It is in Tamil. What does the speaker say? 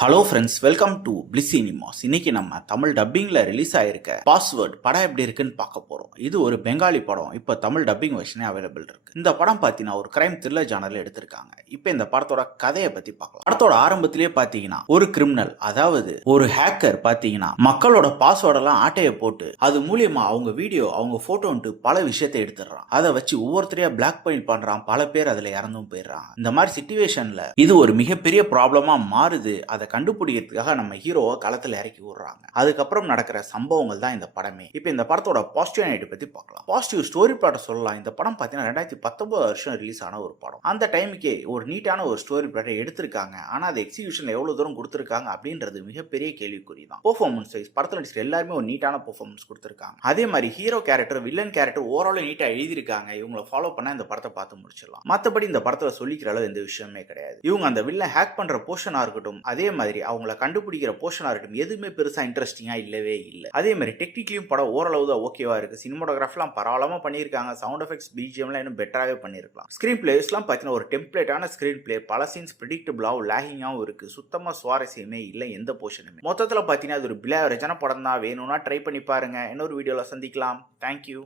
Hello friends, welcome to bliss cinemas. இன்னைக்கு நம்ம தமிழ் டப்பிங்ல ரிலீஸ் ஆயிருக்க பாஸ்வேர்ட் படம் எப்படி இருக்குன்னு பார்க்க போறோம். இது ஒரு பெங்காலி படம். இப்போ தமிழ் டப்பிங் வெர்ஷனே அவைலபிள் இருக்கு. இந்த படம் பார்த்தீங்கன்னா ஒரு கிரைம் த்ரில்லர் ஜானர்ல எடுத்திருக்காங்க. இப்போ இந்த படத்தோட கதையை பத்தி பார்க்கலாம். படத்தோட ஆரம்பத்திலேயே பார்த்தீங்கன்னா ஒரு கிரிமினல், அதாவது ஒரு ஹேக்கர் பார்த்தீங்கன்னா மக்களோட பாஸ்வேர்டெல்லாம் ஆட்டையை போட்டு அது மூலியமா அவங்க வீடியோ, அவங்க போட்டோன்ட்டு பல விஷயத்தை எடுத்துடுறான். அதை வச்சு ஒவ்வொருத்தரையா பிளாக் பாயிண்ட் பண்றான். பல பேர் அதுல இறந்தும் போயிடுறான். இந்த மாதிரி சிச்சுவேஷன்ல இது ஒரு மிகப்பெரிய ப்ராப்ளமா மாறுது. அதை கண்டுபிடிக்கிறதுக்காக நம்ம ஹீரோவை களத்தில் இறக்கி விடுறாங்க. அதுக்கப்புறம் நடக்கிற சம்பவங்கள் தான் இந்த படமே. இப்போ இந்த படத்தோட பாசிட்டிவ் நைட் பத்தி பார்க்கலாம். பாசிட்டிவ் ஸ்டோரி பிளாட் சொல்லலாம். இந்த படம் பார்த்தீங்கன்னா 2019 வருஷம் ரிலீஸ் ஆன ஒரு படம். அந்த டைமுக்கே ஒரு நீட்டான ஒரு ஸ்டோரி பிளாட்டை எடுத்திருக்காங்க. ஆனா அது எக்ஸிகியூஷன் எவ்வளவு தூரம் கொடுத்திருக்காங்க அப்படின்றது மிகப்பெரிய கேள்விக்குறி தான். பெர்ஃபார்மன்ஸ் வைஸ் படத்தில் நடிச்சிருக்க எல்லாருமே ஒரு நீட்டான பெர்ஃபார்மன்ஸ் கொடுத்திருக்காங்க. அதே மாதிரி hero character, villain character overall நீட்டா எழுதியிருக்காங்க. இவங்களை ஃபாலோ பண்ண இந்த படத்தை பார்த்து முடிச்சிடலாம். மற்றபடி இந்த படத்தில் சொல்லிக்கிற அளவு எந்த விஷயமே கிடையாது. இவங்க அந்த வில்லன் ஹேக் பண்ற போர்ஷனா இருக்கட்டும், அதே மாதிரி அவங்கள கண்டுபிடிக்கிற போர்ஷனா இருக்கட்டும், எதுவுமே பெருசா இன்ட்ரெஸ்டிங்கா இல்லவே இல்லை. அதே மாதிரி டெக்னிக்கலியும் படம் ஓரளவு தான் ஓகேவா இருக்கு. சினிமாட்டோகிராஃபிலாம் பரவாயில்லாம பண்ணியிருக்காங்க. சவுண்ட் எஃபெக்ட்ஸ், பிஜிஎம்லாம் இன்னும் பெட்டராகவே பண்ணியிருக்கலாம். ஸ்கிரீன் பிளேஸ்லாம் பார்த்தீங்கன்னா ஒரு டெம்ப்ளேட்டான ஸ்கிரீன் பிளே. பல சீன்ஸ் ப்ரெடிக்டபிளாகவும் லேகிங்காகவும் இருக்கு. சுத்தமா சுவாரஸ்யமே இல்லை எந்த போர்ஷனுமே. மொத்தத்தில் பார்த்தீங்கன்னா அது ஒரு பிலாவரேஜான படம் தான். வேணும்னா ட்ரை பண்ணி பாருங்க. இன்னொரு வீடியோவில் சந்திக்கலாம். தேங்க்யூ.